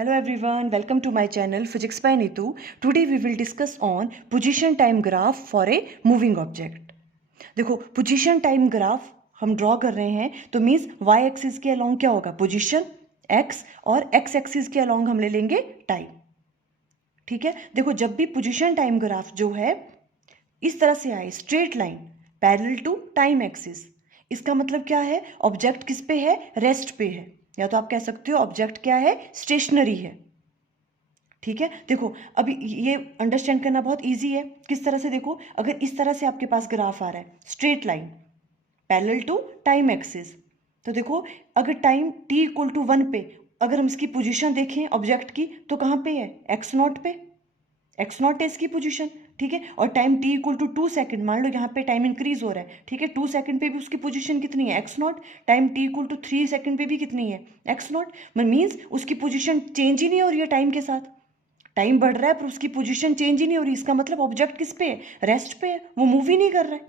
Hello everyone, welcome to my channel Physics by Neetu. Today we will discuss on position time graph for a moving object. देखो position time graph हम draw कर रहे हैं तो means Y axis के along क्या होगा, position x, और एक्स एक्सिस के अलोंग हम ले लेंगे टाइम। ठीक है, देखो जब भी पोजीशन टाइम ग्राफ जो है इस तरह से आए straight line parallel to time axis, इसका मतलब क्या है, ऑब्जेक्ट किस पे है, रेस्ट पे है, या तो आप कह सकते हो ऑब्जेक्ट क्या है, स्टेशनरी है। ठीक है, देखो अभी ये अंडरस्टैंड करना बहुत इजी है। किस तरह से, देखो अगर इस तरह से आपके पास ग्राफ आ रहा है straight line parallel to time axis, तो देखो अगर टाइम t इक्वल टू 1 पे अगर हम इसकी पोजीशन देखें ऑब्जेक्ट की तो कहाँ पे है, एक्स नॉट पे, एक्स नॉट है इसकी पोजीशन। ठीक है, और time t equal to 2 second, मान लो यहाँ पे टाइम इंक्रीज हो रहा है। ठीक है, 2 सेकेंड पे भी उसकी पोजीशन कितनी है, X nought. Time t equal to 3 second पे भी कितनी है, एक्स नॉट। मीन्स उसकी पोजीशन चेंज ही नहीं हो रही है टाइम के साथ, टाइम बढ़ रहा है पर उसकी पोजीशन चेंज ही नहीं हो रही। इसका मतलब ऑब्जेक्ट किस पे है, रेस्ट पे है, वो मूव ही नहीं कर रहा है।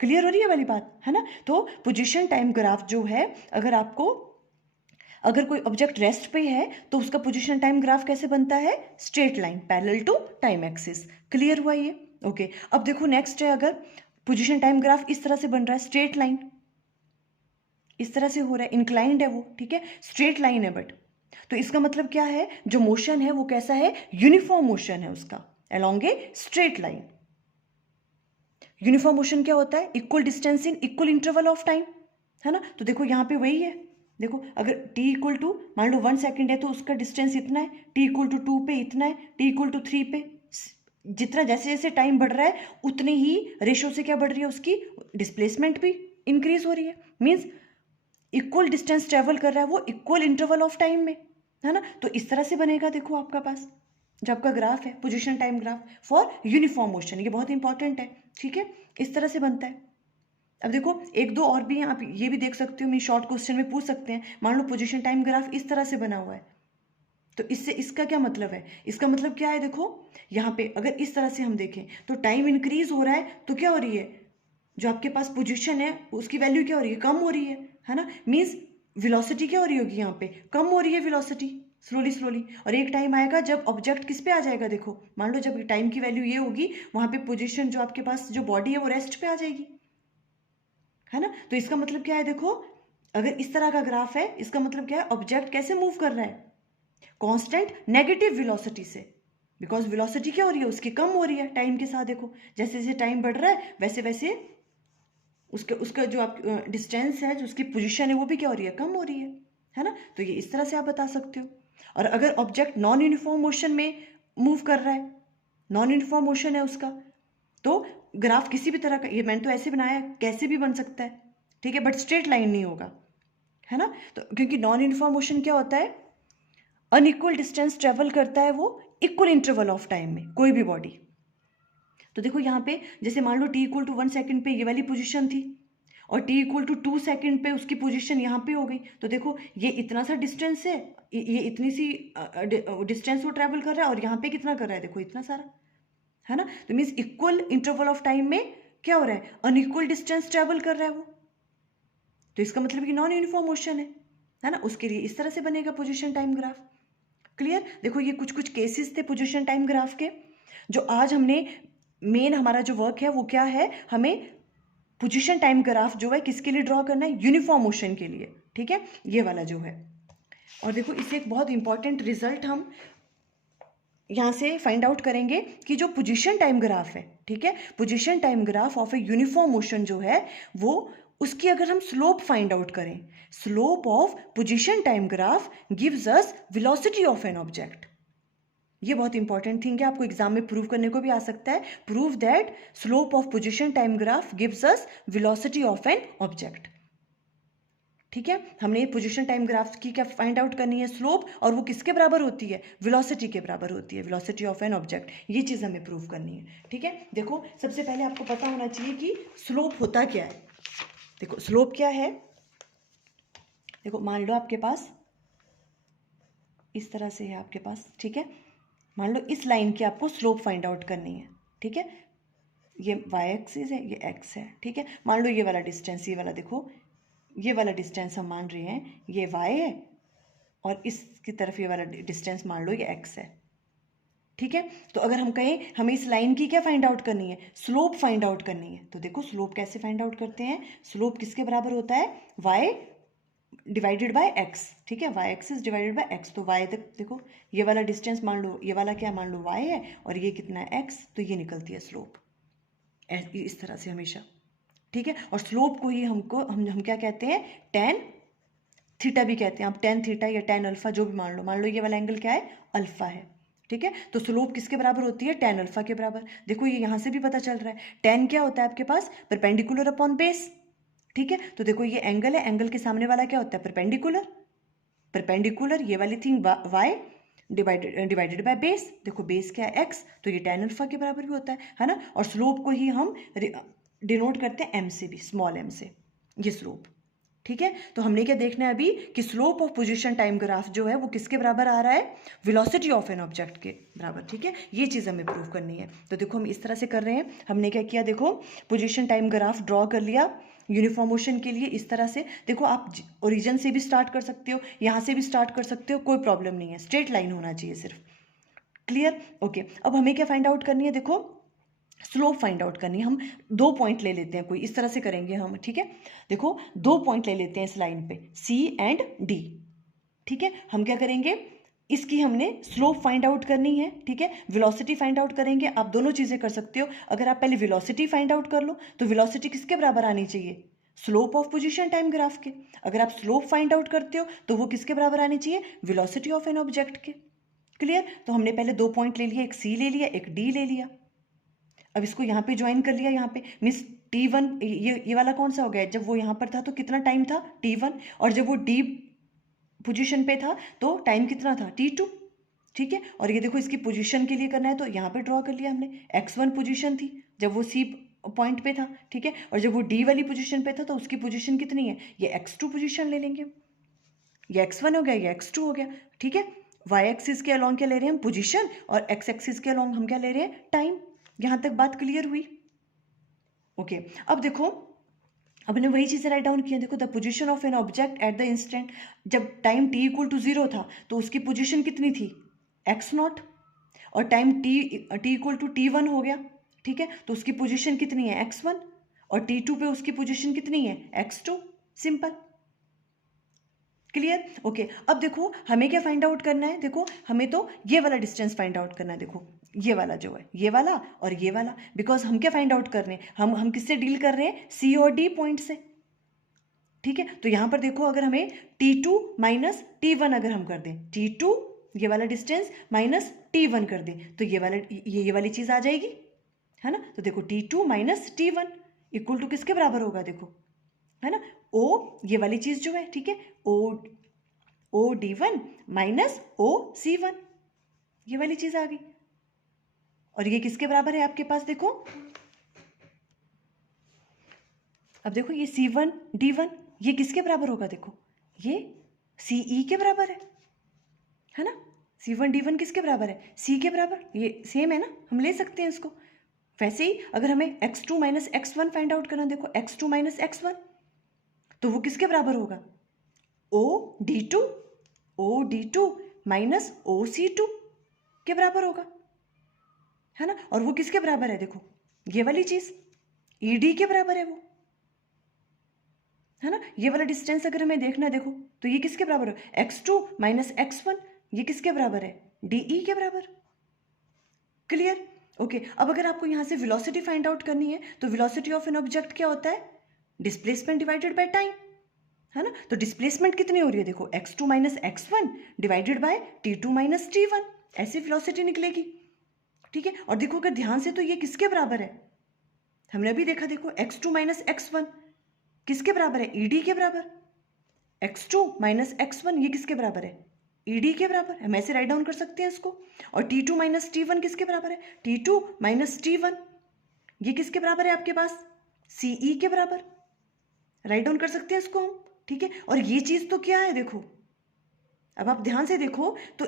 क्लियर हो रही है वाली बात, है ना। तो पोजीशन टाइम ग्राफ जो है, अगर कोई ऑब्जेक्ट रेस्ट पे है तो उसका पोजीशन टाइम ग्राफ कैसे बनता है, straight line parallel to time axis. Clear हुआ ये, ओके। अब देखो नेक्स्ट है, अगर पोजीशन टाइम ग्राफ इस तरह से बन रहा है, स्ट्रेट लाइन इस तरह से हो रहा है, इंक्लाइंड है वो, ठीक है, स्ट्रेट लाइन है बट, तो इसका मतलब क्या है, जो मोशन है वो कैसा है, यूनिफॉर्म मोशन है उसका along a straight line. Uniform motion क्या होता है, equal distance in equal interval of time, है ना। तो देखो यहाँ पे वही है, देखो अगर t इक्वल टू मान लो 1 सेकेंड है तो उसका डिस्टेंस इतना है, t इक्वल टू 2 पे इतना है, t इक्वल टू 3 पे, जितना जैसे जैसे टाइम बढ़ रहा है उतनी ही रेशो से क्या बढ़ रही है, उसकी डिस्प्लेसमेंट भी इंक्रीज हो रही है। मीन्स इक्वल डिस्टेंस ट्रेवल कर रहा है वो इक्वल इंटरवल ऑफ टाइम में, है ना। तो इस तरह से बनेगा, देखो आपका पास जो आपका ग्राफ है position time graph for uniform motion, ये बहुत इंपॉर्टेंट है। ठीक है, इस तरह से बनता है। अब देखो एक दो और भी हैं, आप ये भी देख सकते हो, मैं शॉर्ट क्वेश्चन में पूछ सकते हैं। मान लो पोजीशन टाइम ग्राफ इस तरह से बना हुआ है, तो इससे इसका क्या मतलब है, इसका मतलब क्या है, देखो यहाँ पे अगर इस तरह से हम देखें तो टाइम इंक्रीज हो रहा है तो क्या हो रही है, जो आपके पास पोजीशन है उसकी वैल्यू क्या हो रही है, कम हो रही है ना। मीन्स वेलोसिटी क्या हो रही होगी, यहाँ पे कम हो रही है वेलोसिटी, स्लोली स्लोली। और एक टाइम आएगा जब ऑब्जेक्ट किस पे आ जाएगा, देखो मान लो जब टाइम की वैल्यू ये होगी, वहां पे पोजीशन जो आपके पास जो बॉडी है वो रेस्ट पे आ जाएगी, है ना। तो इसका मतलब क्या है, देखो अगर इस तरह का ग्राफ है, इसका मतलब क्या है, ऑब्जेक्ट कैसे मूव कर रहा है, कांस्टेंट नेगेटिव वेलोसिटी से, बिकॉज वेलोसिटी क्या हो रही है उसकी, कम हो रही है टाइम के साथ। देखो जैसे जैसे टाइम बढ़ रहा है वैसे वैसे उसका उसका जो आप डिस्टेंस है, जो उसकी पोजीशन है वो भी क्या हो रही है, कम हो रही है ना। तो ये इस तरह से आप बता सकते हो। और अगर ऑब्जेक्ट नॉन यूनिफॉर्म मोशन में मूव कर रहा है, नॉन यूनिफॉर्म मोशन है उसका, तो ग्राफ किसी भी तरह का, ये मैंने तो ऐसे बनाया है, कैसे भी बन सकता है, ठीक है, बट स्ट्रेट लाइन नहीं होगा, है ना। तो क्योंकि नॉन यूनिफॉर्म मोशन क्या होता है, अनइक्वल डिस्टेंस ट्रेवल करता है वो इक्वल इंटरवल ऑफ टाइम में कोई भी बॉडी। तो देखो यहाँ पे जैसे मान लो t इक्वल टू 1 सेकेंड पे ये वाली पोजीशन थी, और t इक्वल टू 2 सेकेंड पे उसकी पोजीशन यहाँ पे हो गई, तो देखो ये इतना सा डिस्टेंस है, ये इतनी सी डिस्टेंस वो ट्रेवल कर रहा है, और यहाँ पे कितना कर रहा है, देखो इतना सारा, है ना। तो means equal interval of time में क्या हो रहा है, अनइक्वल डिस्टेंस ट्रेवल कर रहा है वो, तो इसका मतलब कि नॉन यूनिफॉर्म मोशन है ना। उसके लिए इस तरह से बनेगा पोजीशन टाइम ग्राफ। क्लियर, देखो ये कुछ कुछ केसेस थे पोजीशन टाइम ग्राफ के, जो आज हमने, मेन हमारा जो वर्क है वो क्या है, हमें पोजीशन टाइम ग्राफ जो है किसके लिए ड्रॉ करना है, यूनिफॉर्म मोशन के लिए। ठीक है, ये वाला जो है। और देखो इससे एक बहुत इंपॉर्टेंट रिजल्ट हम यहाँ से फाइंड आउट करेंगे कि जो पोजीशन टाइम ग्राफ है, ठीक है, position time graph of a uniform motion जो है वो, उसकी अगर हम स्लोप फाइंड आउट करें, slope of position time graph gives us velocity of an object. ये बहुत इंपॉर्टेंट थिंग है, आपको एग्जाम में प्रूव करने को भी आ सकता है। Prove that slope of position time graph gives us velocity of an object. ठीक है, हमने पोजीशन टाइम ग्राफ की क्या फाइंड आउट करनी है, स्लोप, और वो किसके बराबर होती है, वेलोसिटी के बराबर होती है, वेलोसिटी ऑफ एन ऑब्जेक्ट। ये चीज़ हमें प्रूव करनी है। ठीक है, देखो सबसे पहले आपको पता होना चाहिए कि स्लोप होता क्या है। देखो स्लोप क्या है, देखो मान लो आपके पास इस तरह से है आपके पास, ठीक है, मान लो इस लाइन की आपको स्लोप फाइंड आउट करनी है। ठीक है, ये वाई एक्सिस है, ये एक्स है। ठीक है, मान लो ये वाला डिस्टेंस, ये वाला देखो, ये वाला डिस्टेंस हम मान रहे हैं ये y है, और इसकी तरफ ये वाला डिस्टेंस मान लो ये x है, ठीक है। तो अगर हम कहें हमें इस लाइन की क्या फाइंड आउट करनी है, स्लोप फाइंड आउट करनी है, तो देखो स्लोप कैसे फाइंड आउट करते हैं, स्लोप किसके बराबर होता है, y डिवाइडेड बाय x, ठीक है, y axis divided by x। तो y तक देखो ये वाला डिस्टेंस मान लो, ये वाला क्या मान लो y है, और ये कितना है x, तो ये निकलती है स्लोप इस तरह से हमेशा, ठीक है। और स्लोप को ही हम क्या कहते हैं, टेन थीटा भी कहते हैं, आप टेन थीटा या टेन अल्फा जो भी मान लो ये वाला एंगल क्या है, अल्फा है, ठीक है। तो स्लोप किसके बराबर होती है, टेन अल्फा के बराबर। देखो ये यहाँ से भी पता चल रहा है, टेन क्या होता है आपके पास, परपेंडिकुलर अपॉन बेस, ठीक है। तो देखो ये एंगल है, एंगल के सामने वाला क्या होता है, परपेंडिकुलर, परपेंडिकुलर ये वाली thing why divided by base, देखो बेस क्या है x, तो ये टेन अल्फा के बराबर भी होता है ना। और स्लोप को ही हम डिनोट करते हैं m से भी, स्मॉल m से, ये स्लोप, ठीक है। तो हमने क्या देखना है अभी कि slope of position time graph जो है वो किसके बराबर आ रहा है, वेलोसिटी ऑफ एन ऑब्जेक्ट के बराबर, ठीक है। ये चीज़ हमें प्रूव करनी है। तो देखो हम इस तरह से कर रहे हैं, हमने क्या किया, देखो पोजीशन टाइम ग्राफ ड्रॉ कर लिया यूनिफॉर्म मोशन के लिए इस तरह से। देखो आप ओरिजिन से भी स्टार्ट कर सकते हो, यहाँ से भी स्टार्ट कर सकते हो, कोई प्रॉब्लम नहीं है, स्ट्रेट लाइन होना चाहिए सिर्फ, क्लियर, ओके। अब हमें क्या फाइंड आउट करनी है, देखो स्लोप फाइंड आउट करनी है। हम 2 पॉइंट ले लेते हैं, कोई इस तरह से करेंगे हम, ठीक है। देखो 2 पॉइंट ले लेते हैं इस लाइन पे, C एंड D, ठीक है। हम क्या करेंगे, इसकी हमने स्लोप फाइंड आउट करनी है, ठीक है। वेलोसिटी फाइंड आउट करेंगे, आप दोनों चीज़ें कर सकते हो। अगर आप पहले वेलोसिटी फाइंड आउट कर लो तो वेलोसिटी किसके बराबर आनी चाहिए, slope of position time graph के। अगर आप स्लोप फाइंड आउट करते हो तो वो किसके बराबर आनी चाहिए, वेलोसिटी ऑफ एन ऑब्जेक्ट के, क्लियर। तो हमने पहले 2 पॉइंट ले लिए, एक C ले लिया, एक D ले लिया। अब इसको यहाँ पे ज्वाइन कर लिया, यहाँ पे मीन्स T1, ये वाला कौन सा हो गया, जब वो यहाँ पर था तो कितना टाइम था T1, और जब वो D पोजीशन पे था तो टाइम कितना था T2, ठीक है। और ये देखो इसकी पोजीशन के लिए करना है तो यहाँ पे ड्रॉ कर लिया हमने, x1 पोजीशन थी जब वो C पॉइंट पे था, ठीक है। और जब वो D वाली पोजीशन पे था तो उसकी पोजीशन कितनी है, ये x2 पोजीशन ले लेंगे, ये x1 हो गया, ये x2 हो गया, ठीक है। y एक्सिस के अलॉन्ग क्या ले रहे हैं हम, पोजीशन, और x एक्सिस के अलॉन्ग हम क्या ले रहे हैं, टाइम। यहाँ तक बात क्लियर हुई, ओके। अब देखो हमने वही चीज़ें राइट डाउन की है, देखो the position of an object at the instant, जब टाइम t इक्वल टू 0 था तो उसकी पोजीशन कितनी थी, x0, और time t equal to t1 हो गया, ठीक है, तो उसकी पोजीशन कितनी है, x1, और t2 पे उसकी पोजीशन कितनी है, x2, सिंपल, क्लियर, ओके। अब देखो हमें क्या फाइंड आउट करना है, देखो हमें तो ये वाला डिस्टेंस फाइंड आउट करना है, देखो ये वाला जो है, ये वाला और ये वाला, बिकॉज हम क्या फाइंड आउट कर रहे हैं, हम किससे डील कर रहे हैं, C और D पॉइंट से, ठीक है। तो यहाँ पर देखो अगर हमें T2 माइनस T1 अगर हम कर दें, T2 ये वाला डिस्टेंस माइनस T1 कर दें तो ये वाली चीज़ आ जाएगी, है ना। तो देखो T2 minus T1 equal to किसके बराबर होगा, देखो, है ना, O ये वाली चीज़ जो है, ठीक है, O D1 minus O C1, ये वाली चीज़ आ गई। और ये किसके बराबर है आपके पास, देखो अब देखो ये C1 D1 ये किसके बराबर होगा, देखो ये CE के बराबर है ना। C1 D1 किसके बराबर है, C के बराबर, ये सेम है ना, हम ले सकते हैं इसको। वैसे ही अगर हमें x2 minus x1 find out करना, देखो x2 माइनस x1 तो वो किसके बराबर होगा, O D2 माइनस OC2 के बराबर होगा, है ना। और वो किसके बराबर है, देखो ये वाली चीज ED के बराबर है वो, है ना। ये वाला डिस्टेंस अगर हमें देखना है, देखो तो ये किसके बराबर है, x2 माइनस x1, ये किसके बराबर है, DE के बराबर, क्लियर, ओके। अब अगर आपको यहाँ से वेलोसिटी फाइंड आउट करनी है तो वेलोसिटी ऑफ एन ऑब्जेक्ट क्या होता है, डिस्प्लेसमेंट डिवाइडेड बाय टाइम, है ना। तो डिस्प्लेसमेंट कितनी हो रही है, देखो x2 minus x1 divided by T2 minus T1, ऐसी वेलोसिटी निकलेगी, ठीक है। और देखो अगर ध्यान से तो ये किसके बराबर है, हमने अभी देखा, देखो x2 माइनस x1 किसके बराबर है, ED के बराबर, x2 माइनस x1 ये किसके बराबर है, ED के बराबर, हम ऐसे राइट डाउन कर सकते हैं इसको। और T2 माइनस T1 किसके बराबर है, T2 माइनस T1 ये किसके बराबर है आपके पास, CE के बराबर, राइट डाउन कर सकते हैं इसको हम, ठीक है। और ये चीज तो क्या है, देखो अब आप ध्यान से देखो तो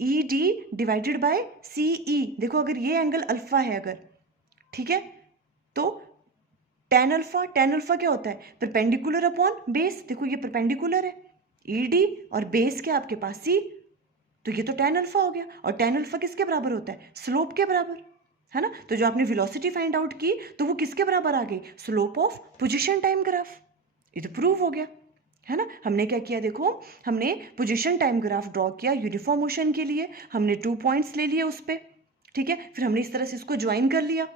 ED डिवाइडेड बाय CE, देखो अगर ये एंगल अल्फा है अगर, ठीक है, तो टेन अल्फा क्या होता है, परपेंडिकुलर अपॉन बेस, देखो ये परपेंडिकुलर है, ED और बेस क्या आपके पास C, तो ये तो tan अल्फा हो गया, और tan अल्फा किसके बराबर होता है? स्लोप के बराबर, है ना। तो जो आपने वेलोसिटी फाइंड आउट की तो वो किसके बराबर आ गई? Slope of position time graph. ये तो प्रूव हो गया, है ना। हमने क्या किया, देखो हमने पोजीशन टाइम ग्राफ ड्रॉ किया यूनिफॉर्म मोशन के लिए, हमने 2 पॉइंट्स ले लिए उस पर, ठीक है। फिर हमने इस तरह से इसको ज्वाइन कर लिया,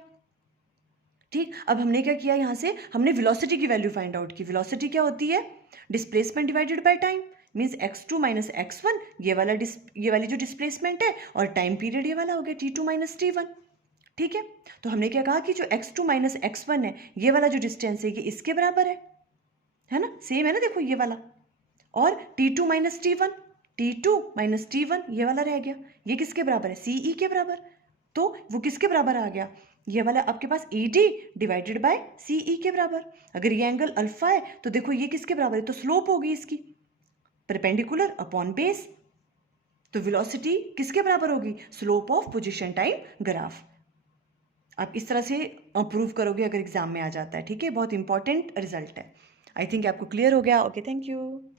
ठीक। अब हमने क्या किया, यहाँ से हमने वेलोसिटी की वैल्यू फाइंड आउट की। वेलोसिटी क्या होती है? Displacement divided by time, means x2 minus x1, ये वाली जो डिस्प्लेसमेंट है, और टाइम पीरियड ये वाला हो गया t2 माइनस t1, ठीक है। तो हमने क्या कहा कि जो x2 माइनस x1 है, ये वाला जो डिस्टेंस है ये इसके बराबर है ना, सेम है ना, देखो ये वाला। और t2 minus t1, t2 minus t1 ये वाला रह गया, ये किसके बराबर है? CE के बराबर। तो वो किसके बराबर आ गया? ये वाला आपके पास ED डिवाइडेड बाय CE के बराबर। अगर ये एंगल अल्फा है तो देखो ये किसके बराबर है? तो स्लोप होगी इसकी, परपेंडिकुलर अपॉन बेस। तो वेलोसिटी किसके बराबर होगी? Slope of position time graph. आप इस तरह से प्रूव करोगे अगर एग्जाम में आ जाता है, ठीक है। बहुत इंपॉर्टेंट रिजल्ट है। आई थिंक आपको क्लियर हो गया। Okay, thank you.